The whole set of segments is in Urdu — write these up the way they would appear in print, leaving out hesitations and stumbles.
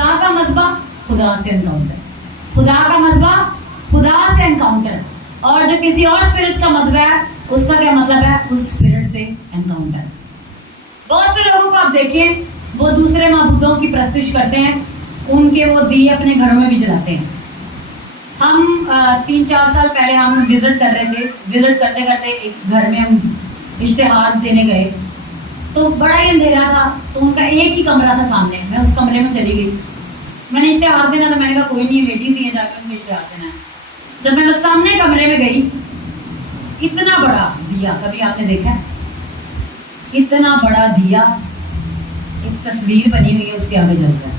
خدا کا مذبح خدا سے انکاؤنٹر، خدا کا مذبح خدا سے انکاؤنٹر، اور جو کسی اور اسپرٹ کا مذبح ہے اس کا کیا مطلب ہے؟ اس اسپرٹ سے انکاؤنٹر۔ بہت سے لوگوں کو آپ دیکھیں وہ دوسرے معبودوں کی پرستش کرتے ہیں، ان کے وہ دیے اپنے گھروں میں بھی جلاتے ہیں۔ ہم 3-4 سال پہلے ہم وزٹ کر رہے تھے، وزٹ کرتے کرتے ایک گھر میں ہم اشتہار دینے گئے تو بڑا ہی اندھیرا تھا، تو ان کا ایک ہی کمرہ تھا سامنے، میں اس کمرے میں چلی گئی، میں نے اشتہار دینا تھا، میں نے کہا کوئی نہیں لیڈیز ہی ہے جا کے ان کو اشتہار دینا ہے۔ جب میں اس سامنے کمرے میں گئی، اتنا بڑا دیا، کبھی آپ نے دیکھا ہے اتنا بڑا دیا، ایک تصویر بنی ہوئی ہے اس کے آگے جل رہا ہے۔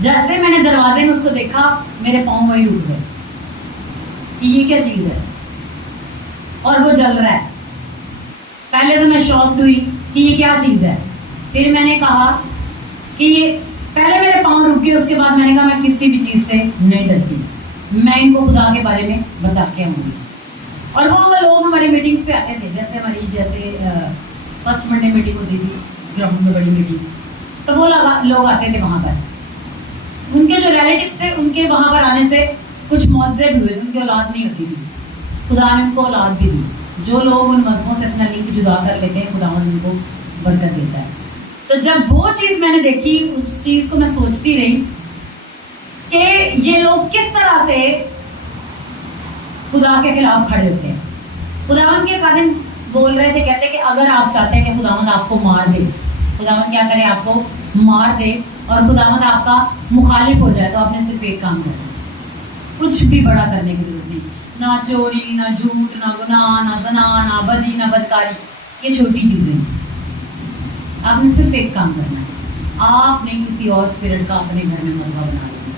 جیسے میں نے دروازے میں اس کو دیکھا میرے پاؤں وہی رک گئے کہ یہ کیا چیز ہے، اور وہ جل رہا ہے۔ پہلے تو میں شاکڈ ہوئی کہ یہ کیا چیز ہے، پھر میں نے کہا کہ پہلے میرے پاؤں رک گئے، اس کے بعد میں نے کہا میں کسی بھی چیز سے نہیں ڈرتی، میں ان کو خدا کے بارے میں بتا کے آؤں گی۔ اور وہ لوگ ہماری میٹنگز پہ آتے تھے، جیسے فرسٹ منڈے میٹنگ ہوتی تھی گراؤنڈ میں، بڑی میٹنگ، تو وہ لوگ آتے تھے وہاں پر، ان کے جو ریلیٹیوز تھے ان کے وہاں پر آنے سے کچھ معجزے بھی ہوئے تھے، ان کی اولاد نہیں ہوتی تھی، خدا نے ان کو اولاد بھی دی۔ جو لوگ ان مذہبوں سے اپنا لنک جدا کر لیتے ہیں خدا ان کو برکت دیتا ہے۔ تو جب وہ چیز میں نے دیکھی، اس چیز کو میں سوچتی رہی کہ یہ لوگ کس طرح سے خدا کے خلاف کھڑے ہوتے ہیں۔ خداوند کے خادم بول رہے تھے، کہتے کہ اگر آپ چاہتے ہیں کہ خداوند آپ کو مار دے، خداوند کیا کرے، آپ کو مار دے اور خداوند آپ کا مخالف ہو جائے، تو آپ نے صرف ایک کام کرنا، کچھ بھی بڑا کرنے کی ضرورت نہیں، نہ چوری، نہ جھوٹ، نہ گناہ، نہ زنا، نہ بدی، نہ بدکاری، یہ چھوٹی چیزیں ہیں۔ آپ نے صرف ایک کام کرنا ہے، آپ نے کسی اور اسپرٹ کا اپنے گھر میں مذہب بنا لیا،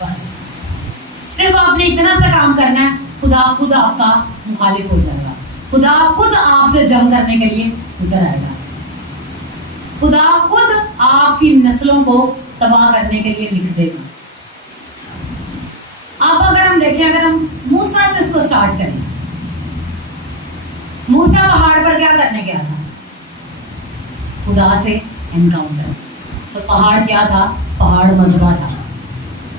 بس صرف آپ نے اتنا سا کام کرنا ہے، خدا خود آپ کا مخالف ہو جائے گا، خدا خود آپ سے جنگ کرنے کے لیے ادھر آئے گا، خدا خود آپ کی نسلوں کو تباہ کرنے کے لیے لکھ دے گا۔ آپ اگر ہم دیکھیں، اگر ہم موسیٰ سے اس کو سٹارٹ کریں، موسیٰ پہاڑ پر کیا کرنے گیا تھا؟ خدا سے انکاؤنٹر۔ تو پہاڑ کیا تھا؟ پہاڑ مذبح تھا۔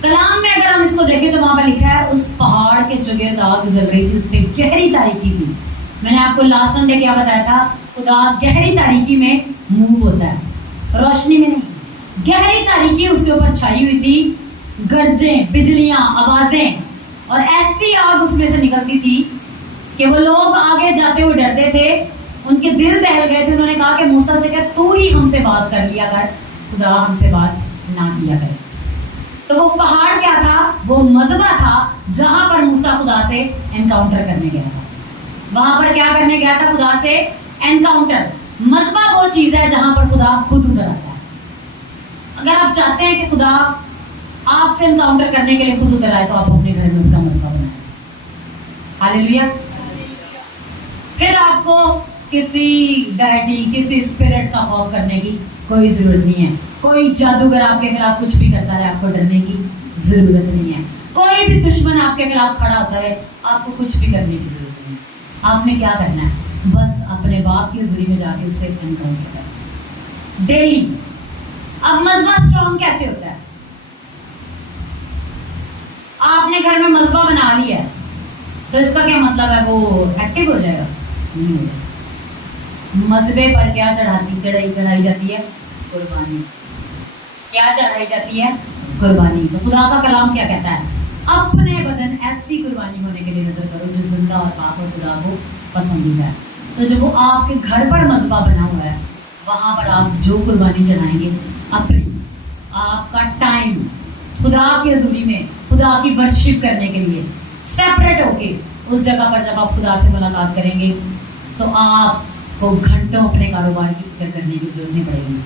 کلام میں اگر ہم اس کو دیکھیں تو وہاں پہ لکھا ہے اس پہاڑ کے جگہ آگ جل رہی تھی، اس پہ گہری تاریکی تھی۔ میں نے آپ کو لاسٹ سنڈے کیا بتایا تھا؟ خدا گہری تاریکی میں موو ہوتا ہے، روشنی میں نہیں۔ گہری تاریکی اس کے اوپر چھائی ہوئی تھی، گرجیں، بجلیاں، آوازیں، اور ایسی آگ اس میں سے نکلتی تھی کہ وہ لوگ آگے جاتے ہوئے ڈرتے تھے، ان کے دل دہل گئے تھے۔ انہوں نے کہا کہ موسیٰ سے کہ تو ہی ہم سے بات کر لیا کر، خدا ہم سے بات نہ کیا کرے۔ تو وہ پہاڑ کیا تھا؟ وہ مذبح تھا جہاں پر موسیٰ خدا سے انکاؤنٹر کرنے گیا تھا۔ وہاں پر کیا کرنے گیا تھا؟ خدا سے انکاؤنٹر۔ مذبح وہ چیز ہے جہاں پر خدا خود ادھر آتا ہے۔ اگر آپ چاہتے ہیں کہ خدا آپ سے انکاؤنٹر کرنے کے لیے خود ادھر آئے تو آپ اپنے گھر میں اس کا مذبح بنائیں۔ ہاللیلویا۔ پھر آپ کو کسی ڈائٹی، کسی اسپرٹ کا خوف کرنے کی کوئی ضرورت نہیں ہے۔ کوئی جادوگر آپ کے خلاف کچھ بھی کرتا ہے، آپ کو ڈرنے کی ضرورت نہیں ہے۔ کوئی بھی دشمن آپ کے خلاف کھڑا ہوتا ہے، آپ کو کچھ بھی کرنے کی ضرورت نہیں ہے۔ آپ نے کیا کرنا ہے؟ بس اپنے باپ کی حضوری میں جا کے اس سے انکاؤنٹر کریں ڈیلی۔ اب مذبح اسٹرانگ کیسے ہوتا ہے؟ آپ نے گھر میں مذبح بنا لیا ہے تو اس کا کیا مطلب ہے وہ ایکٹیو ہو جائے گا؟ نہیں ہو جائے گا۔ مذبے پر کیا چڑھائی جاتی ہے؟ قربانی۔ کیا چڑھائی جاتی ہے؟ قربانی۔ تو خدا کا کلام کیا کہتا ہے؟ اپنے بدن ایسی قربانی ہونے کے لیے نظر کرو جو زندہ اور پاک اور خدا کو پسندیدہ ہے۔ تو جب وہ آپ کے گھر پر مذبح بنا ہوا ہے، وہاں پر آپ جو قربانی چڑھائیں گے، اپنی آپ کا ٹائم خدا کی حضوری میں خدا کی ورشپ کرنے کے لیے سیپریٹ ہو کے اس جگہ پر جب آپ خدا سے ملاقات کریں گے تو آپ کو گھنٹوں اپنے کاروبار کی فکر کرنے کی ضرورت نہیں پڑے گی۔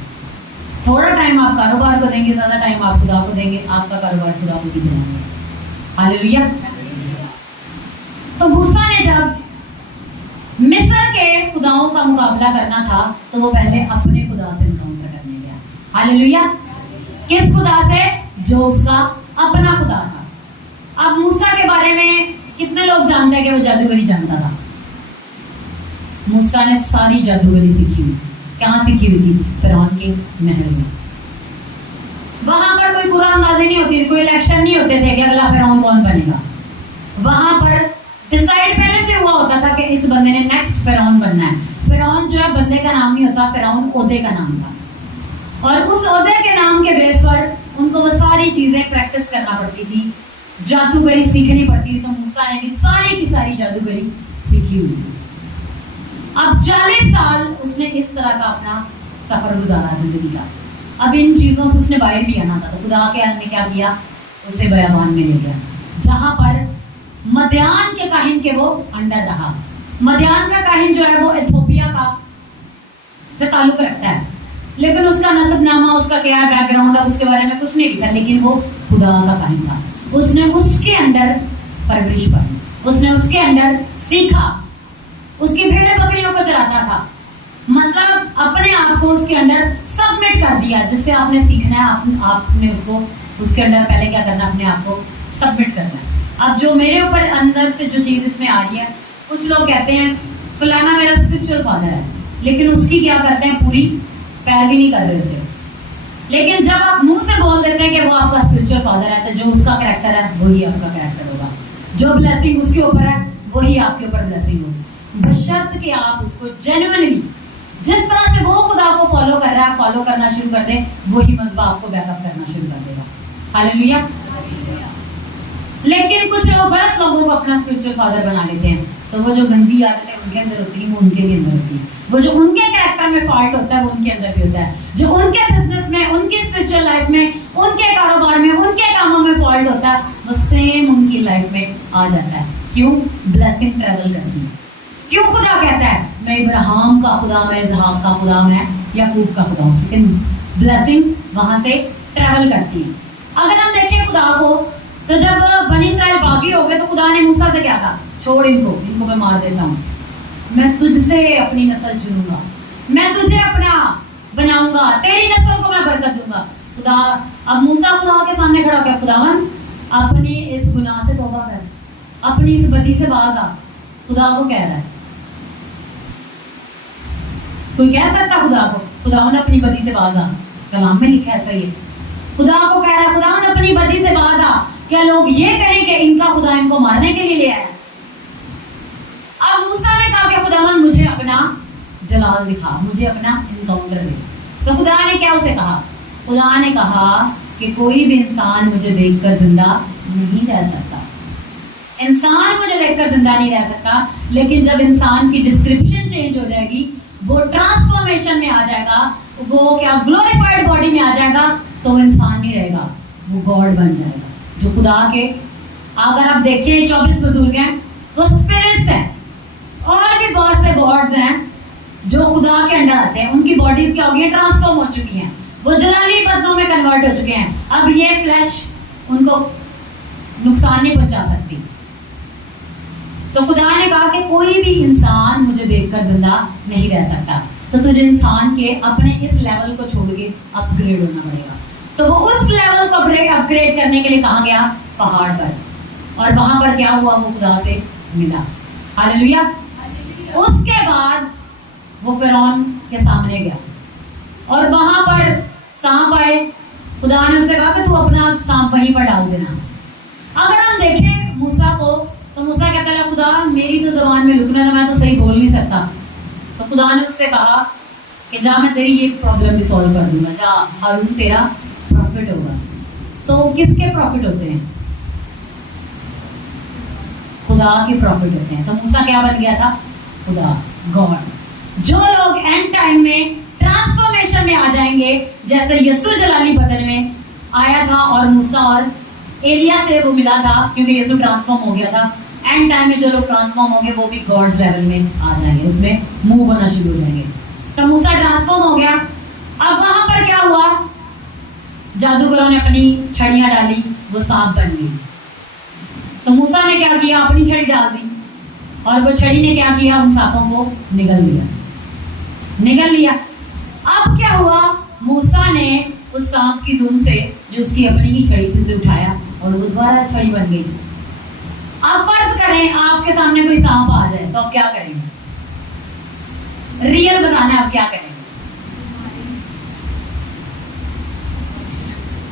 تھوڑا ٹائم آپ کاروبار کو دیں گے، زیادہ ٹائم آپ خدا کو دیں گے، آپ کا کاروبار خدا کو بھی چلائیں گے۔ ہاللیلویا۔ تو موسیٰ نے جب مصر کے خداؤں کا مقابلہ کرنا تھا تو وہ پہلے اپنے خدا سے انکاؤنٹر کرنے گیا۔ ہاللیلویا۔ کس خدا سے؟ جو اس کا اپنا خدا تھا۔ اب موسیٰ کے بارے میں کتنے لوگ جانتے ہیں کہ وہ جادوگری جانتا تھا؟ موسیٰ نے ساری جادوگری سیکھی ہوئی۔ کہاں سیکھی ہوئی تھی؟ فرعون کے محل میں۔ وہاں بازی نہیں ہوتی تھی, کوئی الیکشن نہیں ہوتے تھے کہ اگلا فرعون کون بنے گا. وہاں پر ڈسائڈ پہلے سے ہوا ہوتا تھا کہ اس بندے نے نیکسٹ فرعون بننا ہے. فرعون جو ہے بندے کا نام نہیں ہوتا, فرعون عہدے کا نام تھا, اور اس عہدے کے نام کے بیس پر ان کو وہ ساری چیزیں پریکٹس کرنا پڑتی تھی, جادوگری سیکھنی پڑتی تھی. تو موسیٰ نے بھی ساری کی ساری جادوگری سیکھی ہوئی تھی. اب 40 سال اس نے اس طرح کا اپنا سفر گزارا زندگی کا. اب ان چیزوں سے اس نے باہر بھی آنا تھا, تو خدا کے نے کیا کیا, اسے بیابان میں لے گیا, جہاں پر مدیان کے کاہن کے وہ انڈر رہا. مدیان کا کاہن جو ہے وہ ایتھوپیا کا سے تعلق رکھتا ہے, لیکن اس کا نسب نامہ, اس کا کیا بیک گراؤنڈ ہے, اس کے بارے میں کچھ نہیں لکھا, لیکن وہ خدا کا کاہن تھا. اس نے اس کے انڈر پرورش پائی, اس نے اس کے انڈر سیکھا, اس کی بھیڑ بکریوں کو چراتا تھا. مطلب اپنے آپ کو اس کے انڈر سبمٹ کر دیا. جس سے آپ نے سیکھنا ہے, آپ نے اس کو اس کے انڈر پہلے کیا کرنا, اپنے آپ کو سبمٹ کرنا ہے. اب جو میرے اوپر اندر سے جو چیز اس میں آ رہی ہے, کچھ لوگ کہتے ہیں فلانا میرا اسپرچل فادر ہے, لیکن اس کی کیا کرتے ہیں, پوری پیروی نہیں کر رہے ہوتے. لیکن جب آپ منہ سے بول دیتے ہیں کہ وہ آپ کا اسپرچل فادر ہے, تو جو اس کا کریکٹر ہے وہی آپ کا کریکٹر ہوگا. جو بلیسنگ اس کے اوپر ہے وہی آپ کے اوپر بلیسنگ ہوگی, بشرط کہ آپ اس کو جینوئنلی جس طرح سے وہ خدا کو فالو کر رہا ہے فالو کرنا شروع کر دیں, وہی مذہب آپ کو بیک اپ کرنا شروع کر دے گا. ہاللیلویا. لیکن کچھ لوگ غلط لوگوں کو اپنا اسپرچل فادر بنا لیتے ہیں, تو وہ جو گندی عادتیں ان کے اندر ہوتی ہیں وہ ان کے بھی اندر ہوتی ہیں. وہ جو ان کے کریکٹر میں فالٹ ہوتا ہے وہ ان کے اندر بھی ہوتا ہے. جو ان کے بزنس میں, ان کی اسپرچل لائف میں, ان کے کاروبار میں, ان کے کاموں میں فالٹ ہوتا ہے, وہ سیم ان کی لائف میں آ جاتا ہے. کیوں؟ بلیسنگ ٹریول کرتی ہے. کیوں خدا کہتا ہے میں ابراہیم کا خدا, میں اسحاق کا خدا, میں یعقوب کا خدا ہوں, لیکن بلیسنگز وہاں سے ٹریول کرتی ہیں. اگر ہم دیکھیں خدا کو, تو جب بنی اسرائیل باغی ہو گئے تو خدا نے موسیٰ سے کیا کہا, چھوڑ ان کو میں مار دیتا ہوں, میں تجھ سے اپنی نسل چنوں گا, میں تجھے اپنا بناؤں گا, تیری نسل کو میں برکت دوں گا. خدا اب موسیٰ خدا کے سامنے کھڑا ہو گیا, خداوند اپنی اس گناہ سے توبہ کر, اپنی اس بدی سے باز آ. خدا کو کہہ رہا ہے, کوئی کہہ سکتا خدا کو خداوند اپنی بدی سے باز آ؟ کلام میں لکھا ایسا ہی ہے. خدا کو کہہ رہا ہے خداوند اپنی بدی سے باز آ. کیا لوگ یہ کہیں کہ ان کا خدا ان کو مارنے کے لیے لے آیا؟ اب موسیٰ نے کہا کہ خداوند مجھے اپنا جلال دکھا, مجھے اپنا انکاؤنٹر دے. تو خدا نے کیا اسے کہا؟ خدا نے کہا کہ کوئی بھی انسان مجھے دیکھ کر زندہ نہیں رہ سکتا, انسان مجھے دیکھ کر زندہ نہیں رہ سکتا. لیکن جب انسان کی ڈسکرپشن چینج ہو جائے گی, وہ ٹرانسفارمیشن میں آ جائے گا, وہ کیا گلوریفائڈ باڈی میں آ جائے گا, تو وہ انسان نہیں رہے گا, وہ گاڈ بن جائے گا. جو خدا کے, اگر آپ دیکھیں 24 بزرگ ہیں وہ اسپرٹس ہیں, اور بھی بہت سے گاڈز ہیں جو خدا کے انڈر آتے ہیں. ان کی باڈیز کیا ہو گئی, ٹرانسفارم ہو چکی ہیں, وہ جلالی بدنوں میں کنورٹ ہو چکے ہیں. اب یہ فلیش ان کو نقصان نہیں پہنچا سکتی. تو خدا نے کہا کہ کوئی بھی انسان مجھے دیکھ کر زندہ نہیں رہ سکتا, تو تجھے انسان کے اپنے اس لیول کو چھوڑ کے اپ گریڈ ہونا پڑے گا. تو وہ اس لیول کو اپ گریڈ کرنے کے لیے کہاں گیا, پہاڑ پر, اور وہاں پر کیا ہوا, وہ خدا سے ملا. ہاللیلویا. اس کے بعد وہ فرعون کے سامنے گیا, اور وہاں پر سانپ آئے. خدا نے اسے کہا کہ تو اپنا سانپ وہیں پر ڈال دینا. اگر ہم دیکھیں موسیٰ کو, تو موسیٰ کہتا ہے خدا میری تو زبان میں لکنا ہے, میں تو صحیح بول نہیں سکتا. تو خدا نے اس سے کہا کہ جا میں تیری یہ پرابلم بھی سالو کر دوں گا, جا ہارون تیرا پروفٹ ہوگا. تو کس کے پروفٹ ہوتے ہیں؟ خدا کے پروفٹ ہوتے ہیں. تو موسیٰ کیا بن گیا تھا, خدا, گاڈ. جو لوگ اینڈ ٹائم میں ٹرانسفارمیشن میں آ جائیں گے, جیسے یسوع جلالی بدن میں آیا تھا, اور موسیٰ اور ایلیا سے وہ ملا تھا, کیونکہ یسوع ٹرانسفارم ہو گیا تھا. اینڈ ٹائم میں جو لوگ ٹرانسفارم ہوں گے وہ بھی گاڈز لیول میں آ جائیں گے, اس میں موو ہونا شروع ہو جائیں گے. تو موسیٰ ٹرانسفارم ہو گیا. اب وہاں پر کیا ہوا, جادوگروں نے اپنی چھڑیاں ڈالی, وہ سانپ بن گئی. تو موسیٰ نے کیا کیا, اپنی چھڑی ڈال دی, اور وہ چھڑی نے کیا کیا, ان سانپوں کو نگل لیا. اب کیا ہوا, موسیٰ نے اس سانپ کی دم سے, جو اس کی اپنی ہی چھڑی تھی, اسے اٹھایا, اور وہ دوبارہ چھڑی بن گئی. آپ فرض کریں آپ کے سامنے کوئی سانپ آ جائے, تو آپ کیا کریں گے؟ ریئل بتانا, آپ کیا کریں گے؟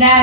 ਲੈ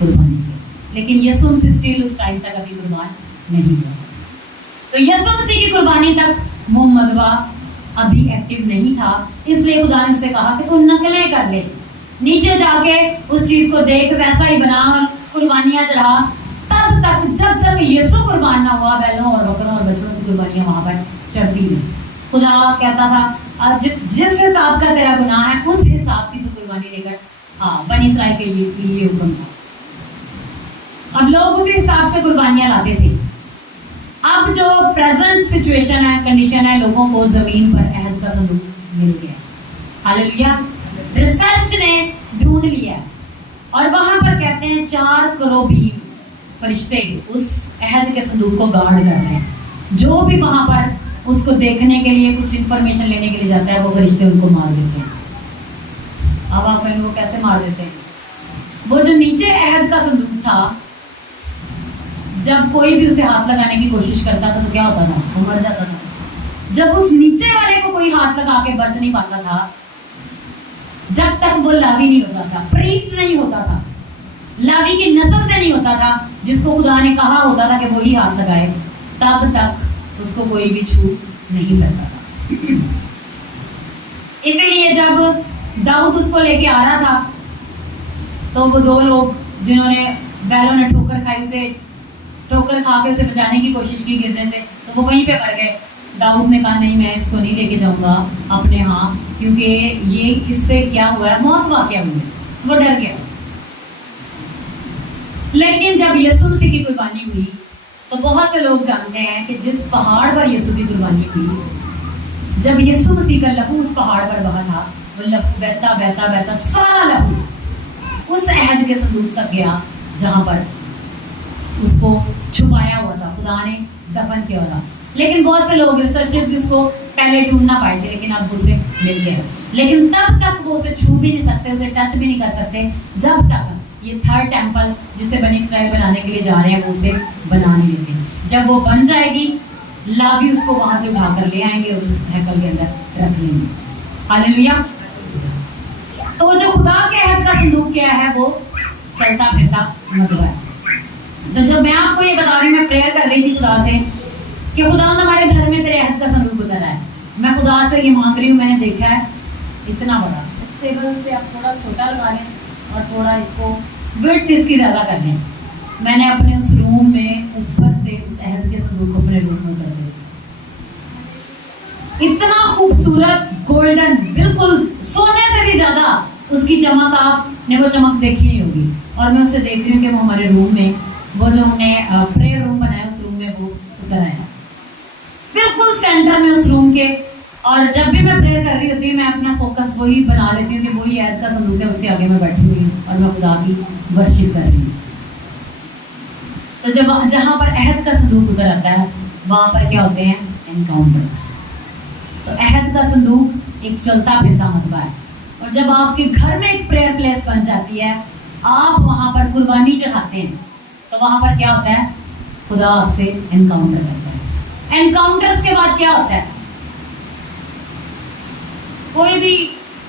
قربانی سے. لیکن یسوع مسیح اسٹل اس ٹائم تک ابھی قربان نہیں ہوا. تو یسوع مسیح کی قربانی تک وہ مذبح ابھی ایکٹیو نہیں تھا. اس لیے خدا نے اسے کہا کہ تو نقلیں کر لے, نیچے جا کے اس چیز کو دیکھ, ویسا ہی بنا, قربانیاں چڑھا. تب تک جب تک یسوع قربان نہ ہوا, بیلوں اور بکروں اور بچڑوں کی قربانیاں وہاں پر چڑھتی ہیں. خدا کہتا تھا جس حساب کا تیرا گناہ ہے اس حساب کی تو قربانی لے کر. ہاں, بنی اسرائیل کے لیے حکم تھا. اب لوگ اسی حساب سے قربانیاں لاتے تھے. اب جو پریزنٹ سچویشن ہے, کنڈیشن ہے, لوگوں کو زمین پر عہد کا صندوق مل گیا. ہاللیلویا. ریسرچ نے ڈھونڈ لیا اور وہاں پر کہتے ہیں 4 کروبیم فرشتے اس عہد کے صندوق کو گارڈ کر رہے ہیں. جو بھی وہاں پر اس کو دیکھنے کے لیے, کچھ انفارمیشن لینے کے لیے جاتا ہے, وہ فرشتے ان کو مار دیتے ہیں. اب آپ کہیں وہ کیسے مار دیتے ہیں؟ وہ جو نیچے عہد کا صندوق تھا, جب کوئی بھی اسے ہاتھ لگانے کی کوشش کرتا تھا تو کیا ہوتا تھا؟ وہ مر جاتا تھا. جب اس نیچے والے کو کوئی ہاتھ لگا کے بچ نہیں پاتا تھا, جب تک وہ لاوی نہیں ہوتا تھا, پریسٹ نہیں ہوتا تھا, لاوی کی نسل سے نہیں ہوتا تھا, جس کو خدا نے کہا ہوتا تھا کہ وہی ہاتھ لگائے, تب تک اس کو کوئی بھی چھو نہیں سکتا تھا. اسی لیے جب داؤد اس کو لے کے آ رہا تھا تو وہ 2 لوگ جنہوں نے بیلوں نے ٹھوکر کھا کے اسے بچانے کی کوشش کی گرنے سے, تو وہ وہیں پہ مر گئے. داؤد نے کہا نہیں, میں اس کو نہیں لے کے جاؤں گا اپنے ہاں, کیونکہ یہ اس سے کیا ہوا ہے, موت واقع ہوئی ہے. وہ ڈر گیا. لیکن جب یسوع مسیح کی قربانی ہوئی تو بہت سے لوگ جانتے ہیں کہ جس پہاڑ پر یسوع کی قربانی ہوئی, جب یسوع مسیح کا لہو اس پہاڑ پر بہا تھا, وہ لہو بہتا بہتا بہتا سارا لہو اس عہد کے صندوق تک گیا جہاں پر اس کو چھپایا ہوا تھا, خدا نے دفن کیا تھا. لیکن بہت سے لوگ ریسرچرز بھی اس کو پہلے ڈھونڈ نہ پائے تھے, لیکن اب اسے مل گیا. لیکن تب تک وہ اسے چھو بھی نہیں سکتے, اسے ٹچ بھی نہیں کر سکتے, جب تک یہ 3rd ٹیمپل جسے بنی اسرائیل بنانے کے لیے جا رہے ہیں وہ اسے بنا نہیں دیتے. جب وہ بن جائے گی, لاوی اس کو وہاں سے اٹھا کر لے آئیں گے, اس ہیکل کے اندر رکھ لیں گے. ہاللیلویا. تو جو خدا کے عہد کا صندوق کیا ہے وہ چلتا پھرتا مذبح ہے. تو جب میں آپ کو یہ بتا رہی ہوں, میں پریئر کر رہی تھی خدا سے کہ خدا ہمارے گھر میں تیرے عہد کا صندوق اترا ہے. میں خدا سے یہ مانگ رہی ہوں, میں نے دیکھا ہے اتنا بڑا, اس ٹیبل سے آپ تھوڑا چھوٹا لگا لیں اور تھوڑا اس کو وڈتھ اس کی زیادہ کر لیں. میں نے اپنے اس روم میں اوپر سے اس عہد کے صندوق کو اپنے روم میں اتر دیا. اتنا خوبصورت گولڈن, بالکل سونے سے بھی زیادہ اس کی چمک, آپ نے وہ چمک دیکھی نہیں ہوگی. اور میں اسے دیکھ رہی ہوں کہ وہ ہمارے روم میں, وہ جو ہم نے پریئر روم بنایا اس روم میں وہ اتر آیا بالکل سینٹر میں اس روم کے. اور جب بھی میں پریئر کر رہی ہوتی ہوں, میں اپنا فوکس وہی بنا لیتی ہوں کہ وہی عہد کا صندوق ہے, اس کے آگے میں بیٹھی ہوئی ہوں اور میں خدا کی ورشپ کر رہی ہوں. تو جب جہاں پر عہد کا صندوق اتر آتا ہے وہاں پر کیا ہوتے ہیں؟ انکاؤنٹرز. تو عہد کا صندوق ایک چلتا پھرتا مذبح ہے. اور جب آپ کے گھر میں ایک پریئر پلیس بن جاتی ہے, آپ وہاں پر قربانی چڑھاتے ہیں, تو وہاں پر کیا ہوتا ہے؟ خدا آپ سے انکاؤنٹر کرتا ہے. انکاؤنٹرز کے بعد کیا ہوتا ہے؟ کوئی بھی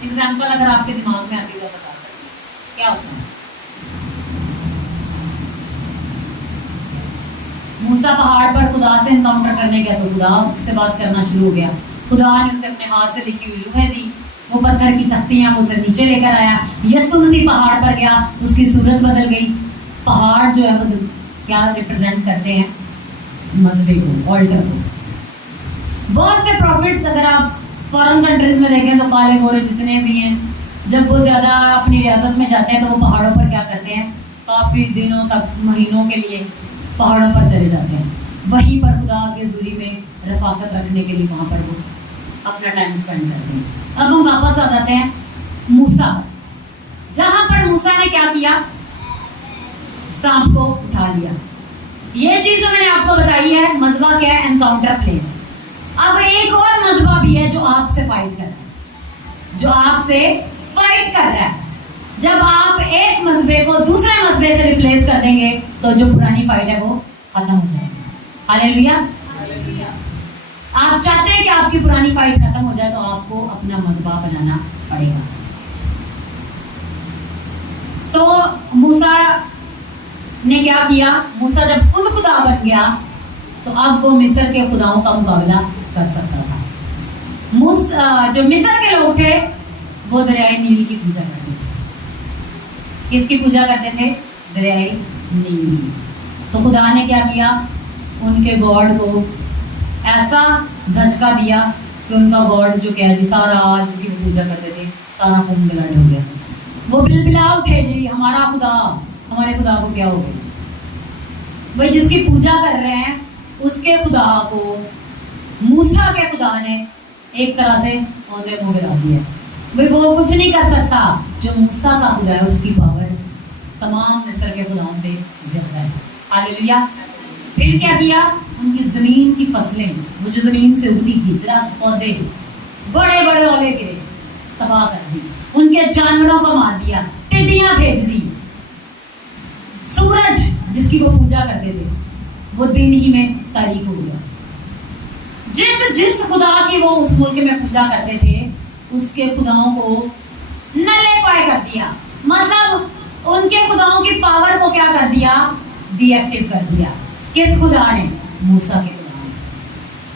ایگزامپل اگر آپ کے دماغ میں آتی ہے بتا سکتے ہیں کیا ہوتا ہے؟ موسیٰ پہاڑ پر خدا سے انکاؤنٹر کرنے گیا تو خدا سے بات کرنا شروع ہو گیا. خدا نے اسے اپنے ہاتھ سے لکھی ہوئی لوحیں دی, وہ پتھر کی تختیاں وہ اسے نیچے لے کر آیا. یسوع مسیح پہاڑ پر گیا, اس کی صورت بدل گئی. پہاڑ جو ہے وہ کیا ریپرزینٹ کرتے ہیں؟ مذبح کو, آلٹر کو. بہت سے پروفٹس اگر آپ فارن کنٹریز میں دیکھیں تو کالے گورے جتنے بھی ہیں, جب وہ زیادہ اپنی ریاست میں جاتے ہیں تو وہ پہاڑوں پر کیا کرتے ہیں؟ کافی دنوں تک, مہینوں کے لیے پہاڑوں پر چلے جاتے ہیں. وہیں پر خدا کے حضوری میں رفاقت رکھنے کے لیے وہاں پر وہ اپنا ٹائم اسپینڈ کرتے ہیں. اب ہم واپس آ جاتے ہیں موسیٰ, جہاں پر موسیٰ نے کیا کیا؟ سانپ کو اٹھا لیا. یہ چیز جو میں نے آپ کو بتائی ہے, مذبح کیا ہے؟ Encounter place. اب ایک اور مذبح بھی ہے جو آپ سے فائٹ کر رہا ہے, جب آپ ایک مذبح کو دوسرے مذبح سے ریپلیس کر دیں گے تو جو پرانی فائٹ ہے وہ ختم ہو جائے گی. ہاللیلویا. آپ چاہتے ہیں کہ آپ کی پرانی فائٹ ختم ہو جائے تو آپ کو اپنا مذبح بنانا پڑے گا. تو موسیٰ نے کیا کیا, موسیٰ جب خود خدا بن گیا تو اب وہ مصر کے خداؤں کا مقابلہ کر سکتا تھا. جو مصر کے لوگ تھے وہ دریائے نیل کی پوجا کرتے تھے. کس کی پوجا کرتے تھے؟ دریائے نیل. تو خدا نے کیا کیا, ان کے گاڈ کو ایسا دھچکا دیا کہ ان کا گاڈ جو کیا جی سارا جس کی وہ پوجا کرتے تھے سارا خون بلڈ ہو گیا. وہ بلبلا اٹھے جی ہمارا خدا, ہمارے خدا کو کیا ہو گیا. وہی جس کی پوجا کر رہے ہیں اس کے خدا کو موسیٰ کے خدا نے ایک طرح سے عہدے کو گرا دیا. وہ کچھ نہیں کر سکتا. جو موسیٰ کا خدا ہے اس کی پاور تمام مصر کے خداؤں سے زیادہ ہے. ہاللیلویا. پھر کیا کیا, ان کی زمین کی فصلیں, وہ جو زمین سے اگتی تھی, درخت پودے بڑے بڑے اولے گرے, تباہ کر دی. ان کے جانوروں کو مار دیا, ٹڈیاں بھیج دی. سورج جس کی وہ پوجا کرتے تھے وہ دن ہی میں تاریک ہو گیا. جس خدا کی وہ اس ملک میں پوجا کرتے تھے اس کے خداؤں کو نلیفائی کر دیا. مطلب ان کے خداؤں کی پاور کو کیا کر دیا, ڈی ایکٹیو کر دیا. کس خدا نے؟ موسیٰ کے خدا نے.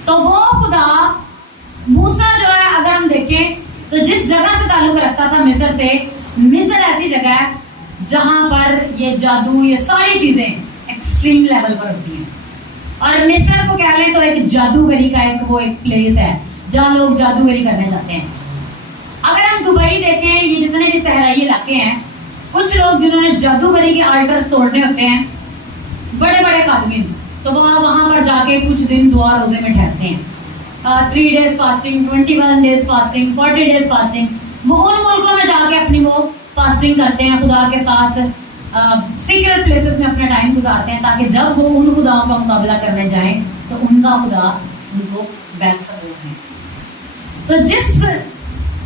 تو وہ خدا موسیٰ جو ہے اگر ہم دیکھیں تو جس جگہ سے تعلق رکھتا تھا مصر سے, مصر ایسی جگہ ہے جہاں پر یہ جادو یہ ساری چیزیں ایکسٹریم لیول پر ہوتی ہیں. اور مصر کو کہہ لیں تو ایک جادوگری کا ایک پلیس ہے جہاں لوگ جادوگری کرنے جاتے ہیں. اگر ہم دبئی دیکھیں, یہ جتنے بھی صحرائی علاقے ہیں, کچھ لوگ جنہوں نے جادوگری کے آلٹرز توڑنے ہوتے ہیں, بڑے بڑے خادمین, تو وہاں پر جا کے کچھ دن دعا روزے میں ٹھہرتے ہیں. 3 days fasting, 21 days fasting, 40 days fasting. وہ ان ملکوں میں جا کے اپنی وہ فاسٹنگ کرتے ہیں, خدا کے ساتھ سیکرٹ پلیسز میں اپنا ٹائم گزارتے ہیں تاکہ جب وہ ان خداؤں کا مقابلہ کرنے جائیں تو ان کا خدا ان کو بیک سپورٹ ہے. تو جس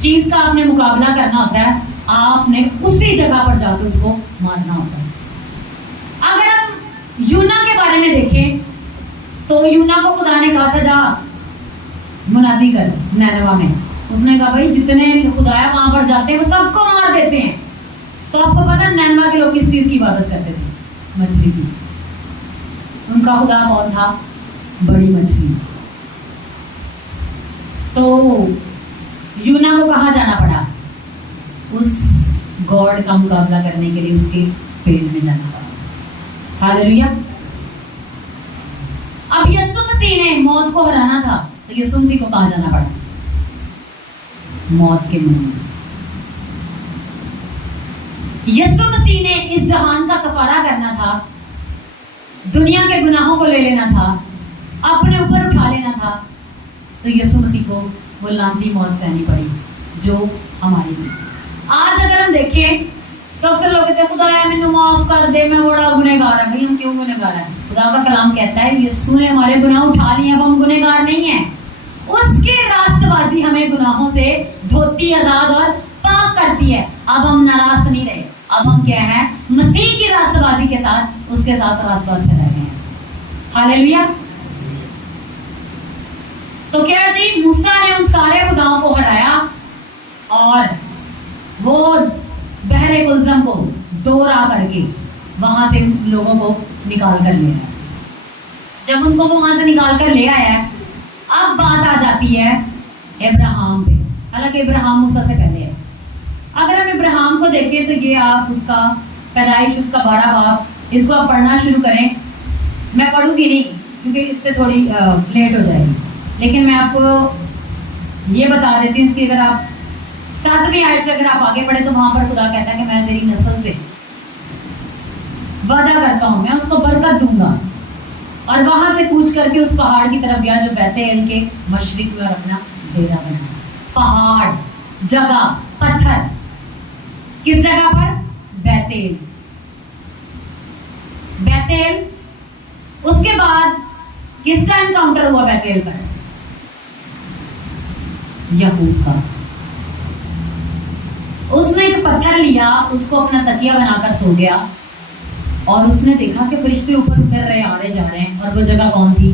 چیز کا آپ نے مقابلہ کرنا ہوتا ہے آپ نے اسی جگہ پر جا کے اس کو مارنا ہوتا ہے. اگر ہم یونا کے بارے میں دیکھیں تو یونا کو خدا نے کہا تھا جا منادی کر نینوا میں. اس نے کہا بھائی جتنے خدا ہے وہاں پر جاتے ہیں وہ سب کو مار دیتے ہیں. تو آپ کو پتا نینوا کے لوگ کس چیز کی عبادت کرتے تھے؟ مچھلی کی. ان کا خدا کون تھا؟ بڑی مچھلی. تو یونا کو کہاں جانا پڑا؟ اس گاڈ کا مقابلہ کرنے کے لیے اس کے پیٹ میں جانا پڑا. ہاللیلویا. اب یسوع مسیح نے موت کو ہرانا تھا تو یسوع مسیح کو کہاں جانا پڑا؟ موت کے منہ میں. یسوع مسیح نے اس جہان کا کفارہ کرنا تھا, دنیا کے گناہوں کو لے لینا تھا, اپنے اوپر اٹھا لینا تھا. تو یسوع مسیح کو وہ لعنتی موت سہنی پڑی جو ہماری تھی. آج اگر ہم دیکھیں تو اکثر لوگ کہتے ہیں خدایا مجھے معاف کر دے, میں بڑا گنہگار ہوں. بھائی ہم کیوں گنہگار ہیں؟ خدا کا کلام کہتا ہے یسوع نے ہمارے گناہ اٹھا لیے, اب ہم گنہگار نہیں ہیں. اس کی راست بازی ہمیں گناہوں سے دھوتی, آزاد اور پاک کرتی ہے. اب ہم ناراض نہیں رہے, اب ہم کیا ہیں؟ مسیح کی راست بازی کے ساتھ اس کے ساتھ راست باز چلائے گئے ہیں. ہاللیلویا. تو کیا جی موسیٰ نے ان سارے خداؤں کو ہرایا اور وہ بحر کلزم کو 2 راہ کر کے وہاں سے لوگوں کو نکال کر لے آیا. جب ان کو وہاں سے نکال کر لے آیا ہے, اب بات آ جاتی ہے ابراہیم پہ. حالانکہ ابراہیم موسیٰ سے پہلے ہے. اگر ہم ابراہیم کو دیکھیں تو یہ آپ اس کا پیدائش, اس کا 12 باب, اس کو آپ پڑھنا شروع کریں. میں پڑھوں گی نہیں کیونکہ اس سے تھوڑی لیٹ ہو جائے گی, لیکن میں آپ کو یہ بتا دیتی ہوں. اس کی اگر آپ 7ویں آیت سے اگر آپ آگے پڑھیں تو وہاں پر خدا کہتا ہے کہ میں تیری نسل سے وعدہ کرتا ہوں, میں اس کو برکت دوں گا. اور وہاں سے کوچ کر کے اس پہاڑ کی طرف گیا جو بیت ایل کے مشرق میں اپنا ڈیرا بنا. پہاڑ, جگہ, پتھر. کس جگہ پر؟ بیت ایل. بیت ایل. اس کے بعد کس کا انکاؤنٹر ہوا بیت ایل پر؟ یعقوب کا. اس نے ایک پتھر لیا, اس کو اپنا تکیہ بنا کر سو گیا اور اس نے دیکھا کہ فرشتے اوپر اتر رہے, آ رہے, جا رہے ہیں. اور وہ جگہ کون تھی؟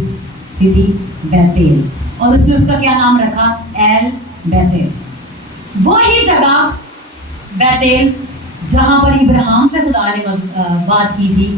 تھی بیت ایل. اور اس نے اس کا کیا نام رکھا؟ ایل بیت ایل. وہی جگہ بیت ایل جہاں پر ابراہیم سے خدا نے بات کی تھی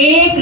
1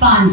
5,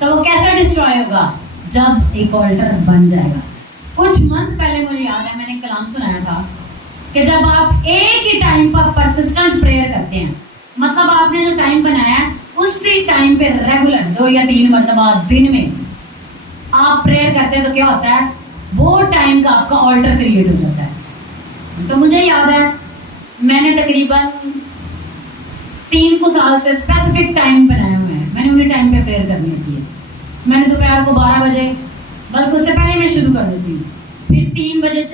تو وہ کیسے ڈسٹرائے ہوگا؟ جب ایک آلٹر بن جائے گا. کچھ منتھ پہلے مجھے یاد ہے میں نے کلام سنایا تھا کہ جب آپ ایک ہی ٹائم پر پرسسٹنٹ پریئر کرتے ہیں، مطلب آپ نے جو ٹائم بنایا ہے اسی ٹائم پہ ریگولر 2 یا 3 مرتبہ دن میں آپ پریئر کرتے ہیں، تو کیا ہوتا ہے؟ وہ ٹائم کا آپ کا آلٹر کریٹ ہو جاتا ہے. تو مجھے یاد ہے میں نے تقریباً 3 سال سے اسپیسیفک ٹائم بنائے ہوئے ہیں، میں نے انہیں ٹائم پہ پریئر کرنی ہوتی ہے. میں نے دوپہر کو 12 بجے، بلکہ اس سے پہلے میں شروع کر دیتی ہوں، پھر 3 بجے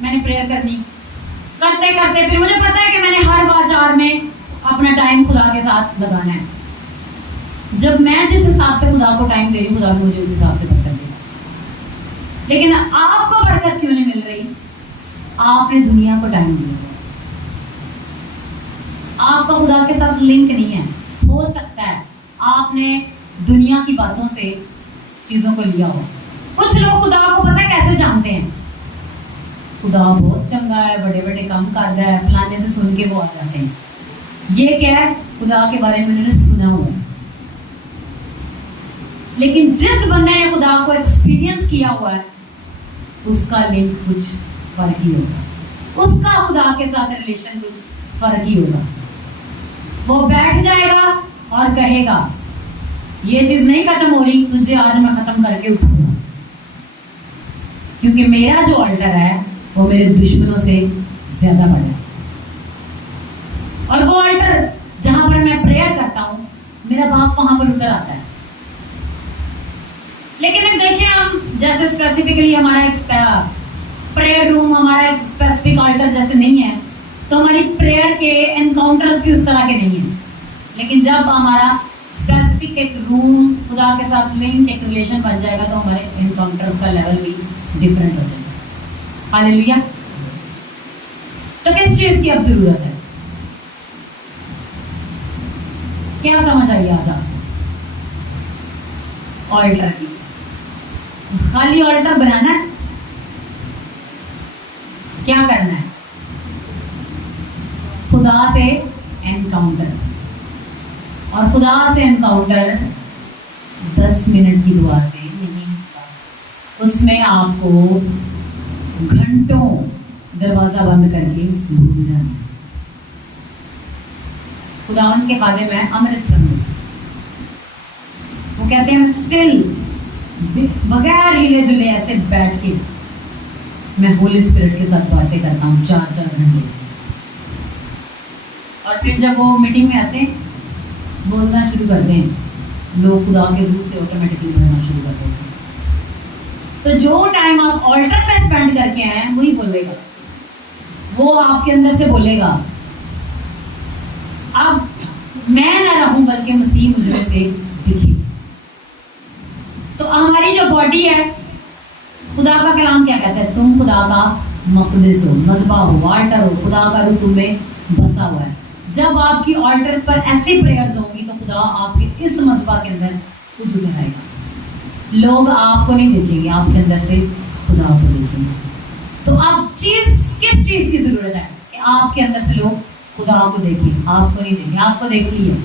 میں نے پریئر کرنی. کرتے کرتے پھر مجھے پتا ہے کہ میں نے ہر بار میں اپنا ٹائم خدا کے ساتھ لگانا ہے. جب میں جس حساب سے خدا کو ٹائم دے رہی ہوں، خدا مجھے اس حساب سے برکت دے گا. لیکن آپ کو برکت کیوں نہیں مل رہی؟ آپ نے دنیا کو ٹائم دیا. آپ کا خدا کے ساتھ لنک نہیں ہے. ہو سکتا ہے آپ نے دنیا کی باتوں سے چیزوں کو لیا ہو. کچھ لوگ خدا کو پتہ ہے کیسے جانتے ہیں؟ خدا بہت چنگا ہے، بڑے بڑے کام کرتا ہے، فلانے سے سن کے وہ آ جاتے ہیں. یہ کیا ہے؟ خدا کے بارے میں انہوں نے سنا ہوا ہے. لیکن جس بندے نے خدا کو ایکسپیرینس کیا ہوا ہے اس کا لنک کچھ فرق ہی ہوگا، اس کا خدا کے ساتھ ریلیشن کچھ فرق ہی ہوگا. وہ بیٹھ جائے گا اور کہے گا یہ چیز نہیں ختم ہو رہی، تجھے آج میں ختم کر کے اٹھوں گا، کیونکہ میرا جو آلٹر ہے وہ میرے دشمنوں سے زیادہ بڑا ہے. اور وہ آلٹر جہاں پر میں پریئر کرتا ہوں میرا باپ وہاں پر اتر آتا ہے. لیکن اب دیکھیں ہم جیسے اسپیسیفکلی ہمارا ایک پریئر روم، ہمارا ایک اسپیسیفک آلٹر جیسے نہیں ہے، تو ہماری پریئر کے انکاؤنٹرز بھی اس طرح کے نہیں ہیں. لیکن جب ہمارا اسپیسیفک ایک روم خدا کے ساتھ لنک، ایک ریلیشن بن جائے گا تو ہمارے انکاؤنٹرز کا لیول بھی ڈفرینٹ ہو جائے گا. ہاللیلویا. تو کس چیز کی اب ضرورت ہے؟ کیا سمجھ آئیے آج آپ؟ آلٹر کی. خالی آلٹر بنانا ہے؟ کیا کرنا ہے؟ خدا سے انکاؤنٹر. اور خدا سے انکاؤنٹر 10 منٹ کی دعا سے نہیں ہوتا. اس میں آپ کو گھنٹوں دروازہ بند کر کے بھول جانا. خداوند کے خادم ہے امرتسر میں، وہ کہتے ہیں اسٹل بغیر ہلے جلے ایسے بیٹھ کے میں ہولی اسپرٹ کے ساتھ باتیں کرتا ہوں 4 گھنٹے. اور پھر جب وہ میٹنگ میں آتے ہیں بولنا شروع کرتے ہیں، لوگ خدا کے روح سے آٹومیٹکلی بولنا شروع کرتے ہیں. تو جو ٹائم آپ آلٹر پہ اسپینڈ کر کے آئے ہیں وہی بولے گا، وہ آپ کے اندر سے بولے گا. اب میں نہ رہوں بلکہ مسیح مجھ میں سے دکھے. تو ہماری جو باڈی ہے، خدا کا کلام کیا کہتا ہے؟ تم خدا کا مقدس ہو، مذبح ہو، آلٹر ہو، خدا کا روح تم میں بسا ہوا ہے. جب آپ کی آلٹرز پر ایسی پریئرز ہوں گی تو خدا آپ کے اس مذبح کے اندر خود اتر آئے گا. لوگ آپ کو نہیں دیکھیں گے، آپ کے اندر سے خدا کو دیکھیں گے. تو اب کس چیز کی ضرورت ہے کہ آپ کے اندر سے لوگ خدا کو دیکھیں؟ آپ کو نہیں دیکھیں. آپ کو دیکھ لی ہے،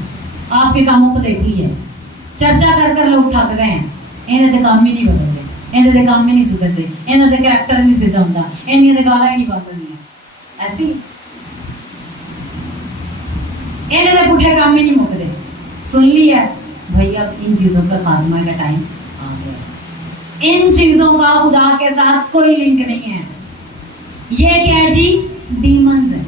آپ کے کاموں کو دیکھ لی ہے. چرچا کر کر لوگ تھک گئے ہیں. انہیں تو کام ہی نہیں بدلتے، انہیں تو کام ہی نہیں سدھرتے، انہیں تو کریکٹر نہیں سیدھا ہوتا، انہیں تو گالا ہی نہیں بات کرنی ہے. ایسی انہیں تو پوٹھے کام ہی نہیں مکتے. سن لی ہے بھائی، اب ان چیزوں کا خاتمہ کا ٹائم آ گیا. ان چیزوں کا خدا کے ساتھ کوئی لنک نہیں ہے. یہ کیا ہے جی؟ ڈیمنز ہے.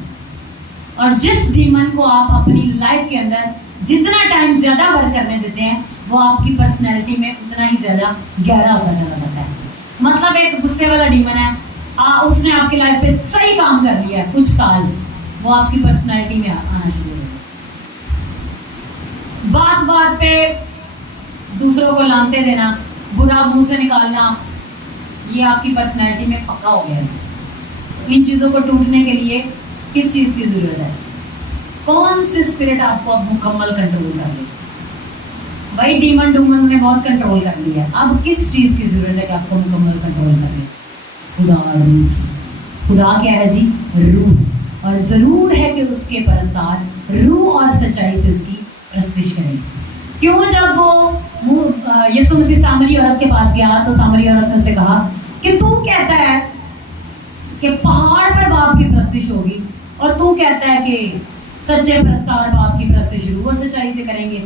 اور جس ڈیمن کو آپ اپنی لائف کے اندر جتنا ٹائم زیادہ ورک کرنے دیتے ہیں وہ آپ کی پرسنالٹی میں اتنا ہی زیادہ گہرا ہوتا چلا جاتا ہے. مطلب ایک غصے والا ڈیمن ہے، اس نے آپ کی لائف پہ صحیح کام کر لیا ہے کچھ سال، وہ آپ کی پرسنالٹی میں آنا شروع ہو گیا. بات بات پہ دوسروں کو لانتے دینا، برا منہ سے نکالنا، یہ آپ کی پرسنالٹی میں پکا ہو گیا ہے. ان چیزوں کو ٹوٹنے کے لیے کس چیز کی ضرورت ہے؟ کون سی اسپرٹ آپ کو اب مکمل کنٹرول کر لے؟ بھائی ڈیمن ڈومن نے بہت کنٹرول کر لیا، اب کس چیز کی ضرورت ہے کہ آپ کو مکمل کنٹرول کر لے؟ خدا روح کی. خدا کیا ہے جی؟ روح. اور ضرور ہے کہ اس کے پرستار روح اور سچائی سے اس کی پرستش کریں. کیوں؟ جب وہ یسوع مسیح سامری عورت کے پاس گیا تو سامری عورت نے اسے کہا کہ تو کہتا ہے کہ پہاڑ پر باپ کی پرستش ہوگی اور تو کہتا ہے کہ سچے پرستار باپ کی پرستش روح اور سچائی سے کریں گے.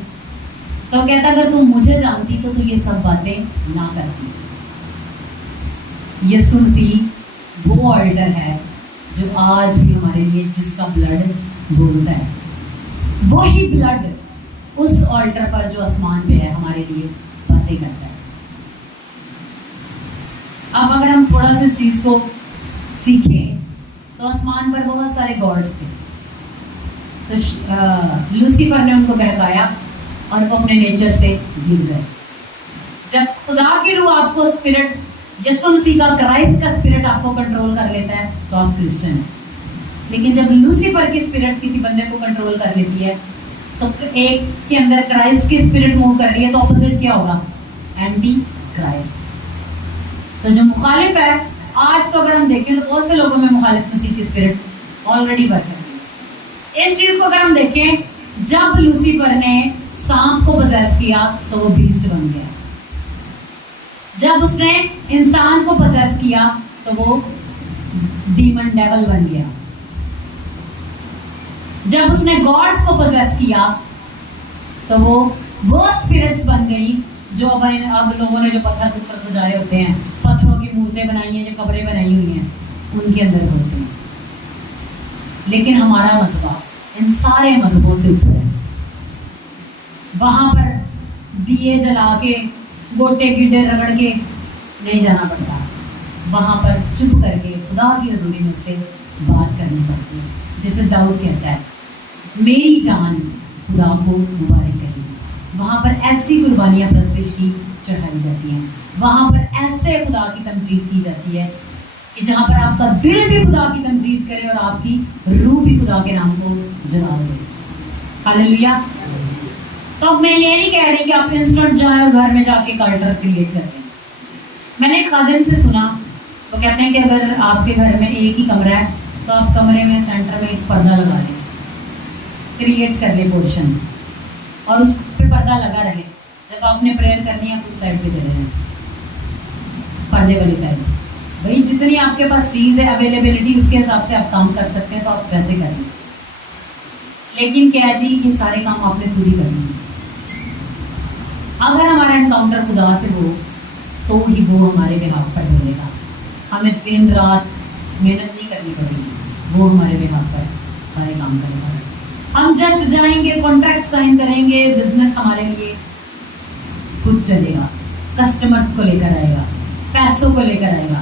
تو کہتا اگر تم مجھے جانتی تو یہ سب باتیں نہ کرتی. یسوع مسیح وہ آلٹر ہے جو آج بھی ہمارے لیے جس کا بلڈ بولتا ہے. وہی بلڈ اس آلٹر پر جو آسمان پہ ہے ہمارے لیے باتیں کرتا ہے. اب اگر ہم تھوڑا سا اس چیز کو سیکھیں تو آسمان پر بہت سارے گاڈس تھے. تو لوسیفر نے ان کو بہکایا اور وہ اپنے نیچر سے گر گئے. جب خدا کی روح آپ کو اسپرٹ یسوع مسیح کا کرائسٹ کا اسپرٹ آپ کو کنٹرول کر لیتا ہے تو آپ کرسچن ہیں. لیکن جب لوسیفر کی اسپرٹ کسی بندے کو کنٹرول کر لیتی ہے تو ایک کے اندر کرائسٹ کی اسپرٹ موو کر رہی ہے تو اپوزٹ کیا ہوگا؟ Anti Christ. تو جو مخالف ہے آج تو اگر ہم دیکھیں تو بہت سے لوگوں میں مخالف مسیح کی اسپرٹ آلریڈی ورک کر رہی ہے. اس چیز کو اگر ہم دیکھیں جب لوسیفر نے سانپ کو پوزیس کیا تو وہ بیسٹ بن گیا. جب اس نے انسان کو پوزیس کیا تو وہ ڈیمن ڈیول بن گیا. جب اس نے گاڈس کو پوزیس کیا تو وہ اسپرٹس بن گئی جو اب لوگوں نے جو پتھر سجائے ہوتے ہیں, پتھروں کی مورتیں بنائی ہیں, جو قبریں بنائی ہوئی ہیں, ان کے اندر ہوتے ہیں. لیکن ہمارا مذہب ان سارے مذہبوں سے اوپر ہے. وہاں پر دیے جلا کے گوٹے گڈے رگڑ کے نہیں جانا پڑتا. وہاں پر چپ کر کے خدا کی حضوری میں اس سے بات کرنی پڑتی ہے. جیسے داؤد کہتا ہے میری جان خدا کو مبارک کرے. وہاں پر ایسی قربانیاں پرستش کی چڑھائی جاتی ہیں. وہاں پر ایسے خدا کی تمجید کی جاتی ہے کہ جہاں پر آپ کا دل بھی خدا کی تمجید کرے اور آپ کی روح بھی خدا کے نام کو جلا دے. ہاللیلویا. تو اب میں یہ نہیں کہہ رہی کہ آپ انسٹنٹ جائیں اور گھر میں جا کے کلٹر کریٹ کریں. میں نے ایک خادم سے سنا وہ کہتے ہیں کہ اگر آپ کے گھر میں ایک ہی کمرہ ہے تو آپ کمرے میں سینٹر میں ایک پردہ لگا لیں, کریٹ کر لیں پورشن, اور اس پہ پردہ لگا رہے. جب آپ نے پریئر کرنی ہے آپ اس سائڈ پہ چلے جائیں, پردے والی سائڈ. بھائی جتنی آپ کے پاس چیز ہے اویلیبلٹی اس کے حساب سے آپ کام کر سکتے ہیں تو آپ ویسے کریں. لیکن کیا جی یہ سارے کام آپ نے خود ہی کرنے ہیں. اگر ہمارا انکاؤنٹر خدا سے ہو تو ہی وہ ہمارے بہاف پر بولے گا. ہمیں دن رات محنت نہیں کرنی پڑے گی, وہ ہمارے بہاف پر سارے کام کرے گا. ہم جسٹ جائیں گے, کانٹریکٹ سائن کریں گے, بزنس ہمارے لیے خود چلے گا, کسٹمرز کو لے کر آئے گا, پیسوں کو لے کر آئے گا.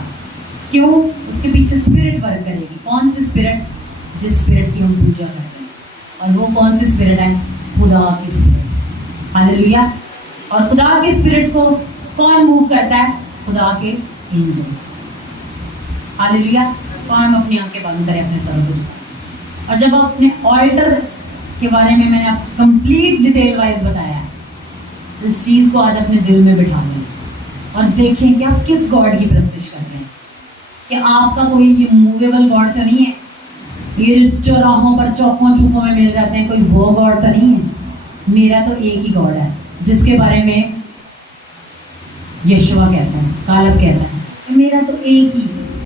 کیوں؟ اس کے پیچھے اسپرٹ ورک کرے گی. کون سی اسپرٹ؟ جس اسپرٹ کی ہم پوجا کرتے ہیں. اور وہ کون سی اسپرٹ ہے؟ خدا کی اسپرٹ. ہاللیلویا. اور خدا کی اسپرٹ کو کون موو کرتا ہے؟ خدا کے اینجلز. ہاللیلویا. تو ہم اپنی آنکھیں بند کریں, اپنے سر کو. اور جب آپ اپنے آلٹر کے بارے میں نے آپ کمپلیٹ ڈیٹیل وائز بتایا ہے, اس چیز کو آج اپنے دل میں بٹھا لیں اور دیکھیں کہ آپ کس گاڈ کی پرستش کرتے ہیں. کہ آپ کا کوئی یہ موویبل گاڈ تو نہیں ہے, یہ جو چوراہوں پر چوکوں چوکوں میں مل جاتے ہیں, کوئی وہ گاڈ تو نہیں ہے. میرا تو ایک ہی گاڈ ہے جس کے بارے میں یشوع کہتا ہے, کالب کہتا ہے کہ میرا تو ایک ہی